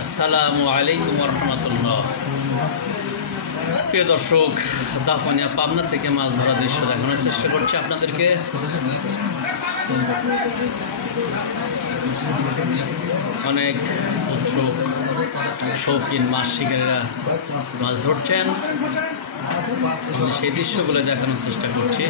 আসসালামু আলাইকুম ওয়া রাহমাতুল্লাহ। প্রিয় দর্শক, দাফনিয়া পাবনা থেকে মাছ ধরা দৃশ্য দেখানোর চেষ্টা করছি আপনাদেরকে। অনেক উৎসুক শৌখিন মাছ শিকারীরা মাছ ধরছেন, আমি সেই দৃশ্যগুলো দেখানোর চেষ্টা করছি।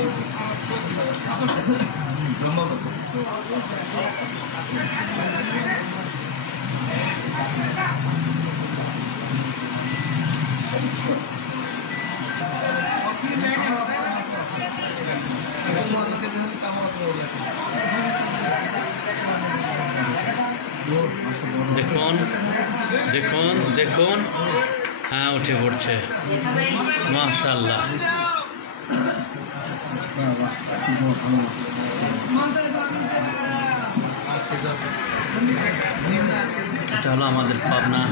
দেখুন দেখুন দেখুন, হ্যাঁ উঠে পড়ছে, মাশাআল্লাহ। এটা হলো আমাদের পাবনা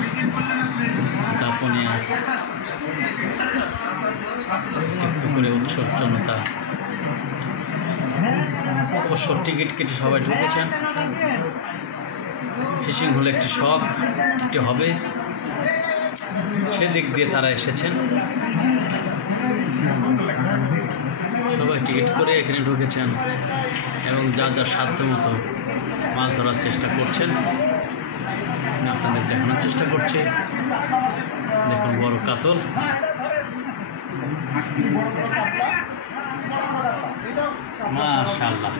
দাফনিয়া পুকুরে উৎসব জনতা। অবশ্য টিকিট কেটে সবাই ঢুকেছেন। ফিশিং হলো একটি শখ, একটি হবে, সেদিক দিয়ে তারা এসেছেন। সবাই টিকিট করে এখানে ঢুকেছেন এবং যার যার সাধ্য মতো মাছ ধরার চেষ্টা করছেন। আপনাদের দেখানোর চেষ্টা করছি। দেখুন বড় কাতল, মাশাআল্লাহ।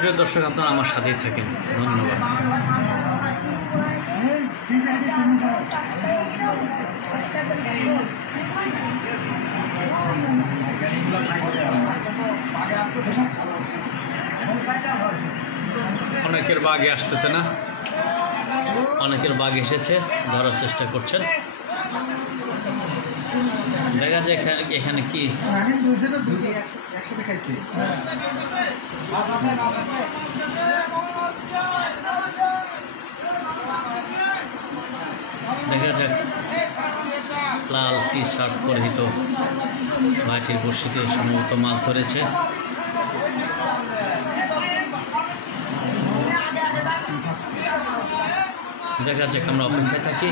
প্রিয় দর্শক, আপনারা আমার সাথেই থাকেন, ধন্যবাদ। অনেকের বাগে আসতেছে না, অনেকের বাগ এসেছে, ধরার চেষ্টা করছেন। দেখা যায় এখানে কি দেখা যাক লাল টি শার্ট পরিহিত ভাইটির বড়শিতে সম্ভবত মাছ ধরেছে। দেখা যাক, আমরা অপেক্ষায় থাকি।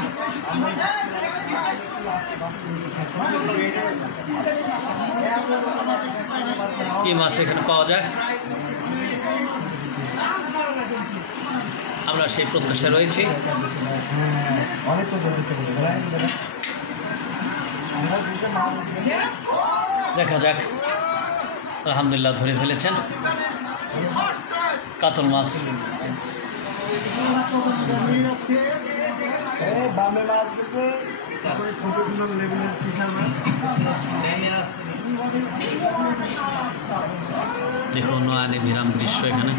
কি মাছ এখানে পাওয়া যায়, আমরা সেই প্রত্যাশা রয়েছি। দেখা যাক, আলহামদুলিল্লাহ ধরে ফেলেছেন কাতল মাছ। দেখুন নয়নে বিরাম দৃশ্য এখানে।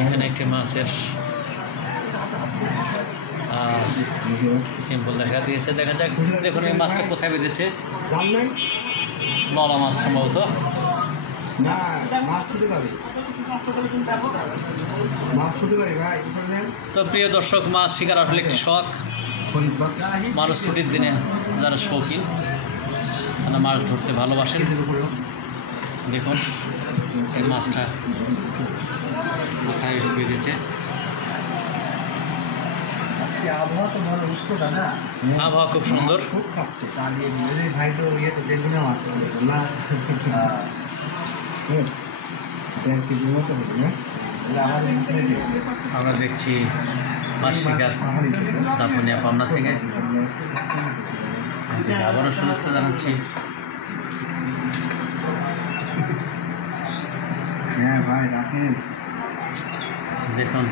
এখানে একটি মাছের সিম্পল দেখা দিয়েছে। দেখা যাক, দেখুন এই মাছটা কোথায় বেঁধেছে, নলা মাছ সম্ভবত। তো প্রিয় দর্শক, মাছ শিকার আসলে একটি শখ। মানুষ ছুটির দিনে যারা শৌখিন, তারা মাছ ধরতে ভালোবাসেন। দেখুন এই মাছটা কোথায় বেঁধেছে। আবহাওয়া খুব সুন্দর। আমরা দেখছি মাছ শিকার দাফনিয়া পাবনা থেকে। আবারও শুভেচ্ছা জানাচ্ছি। হ্যাঁ ভাই রাখেন। দেখুন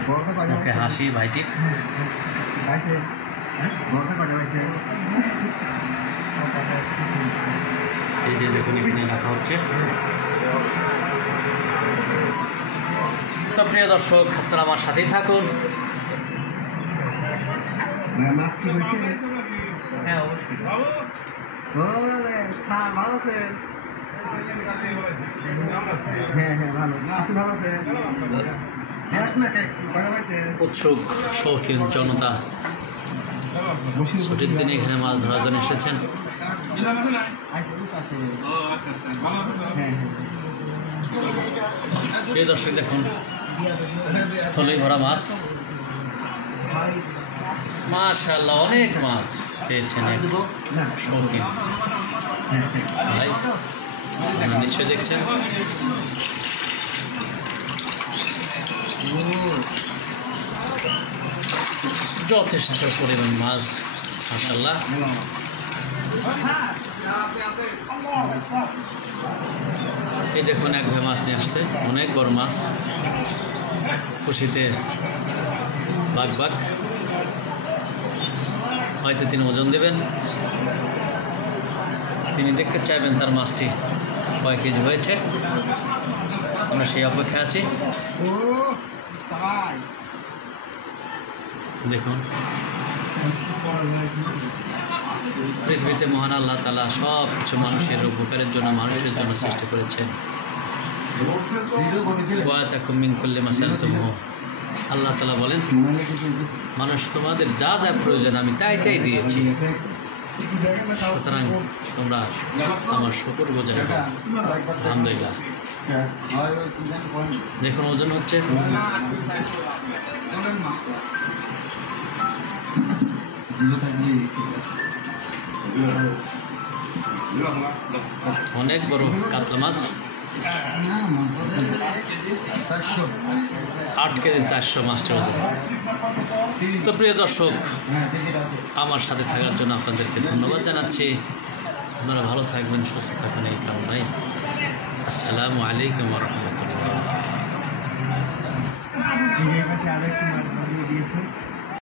মুখে হাসি ভাইটির। এই যে দেখুন এখানে রাখা হচ্ছে। তো প্রিয় দর্শক, আপনারা আমার সাথেই থাকুন। হ্যাঁ অবশ্যই। উৎসুক শৌখিন জনতা ছুটির দিনে এখানে মাছ ধরার জন্য এসেছেন। প্রিয় দর্শক দেখুন, থলে ভরা মাছ, মাশাআল্লাহ অনেক মাছ পেয়েছেন শৌখিন ভাই, নিশ্চয় দেখছেন। যথেষ্ট পরিমাণ মাছ মাশাআল্লাহ। এই দেখুন এক ভাই মাছ নিয়ে আসছে, অনেক বড় মাছ, খুশিতে বাঘ বাঘ। হয়তো তিনি ওজন দেবেন, তিনি দেখতে চাইবেন তার মাছটি কয় কেজি হয়েছে। আমরা সেই অপেক্ষায় আছি। দেখুন পৃথিবীতে মহান আল্লাহ তাআলা সব কিছু মানুষের উপকারের জন্য, মানুষের জন্য সৃষ্টি করেছে। আল্লাহ তাআলা বলেন, মানুষ তোমাদের যা যা প্রয়োজন আমি তাই তাই দিয়েছি, সুতরাং তোমরা আমার শুকর গুজার করো। আলহামদুলিল্লাহ। দেখুন ওজন হচ্ছে, অনেক বড় কাতলা মাছ, 8 কেজি 400 মাছটা ওজন। তো প্রিয় দর্শক, আমার সাথে থাকার জন্য আপনাদেরকে ধন্যবাদ জানাচ্ছি। আপনারা ভালো থাকবেন, সুস্থ থাকবেন এই কামনায়। আসসালামু আলাইকুম ওয়া রাহমাতুল্লাহ।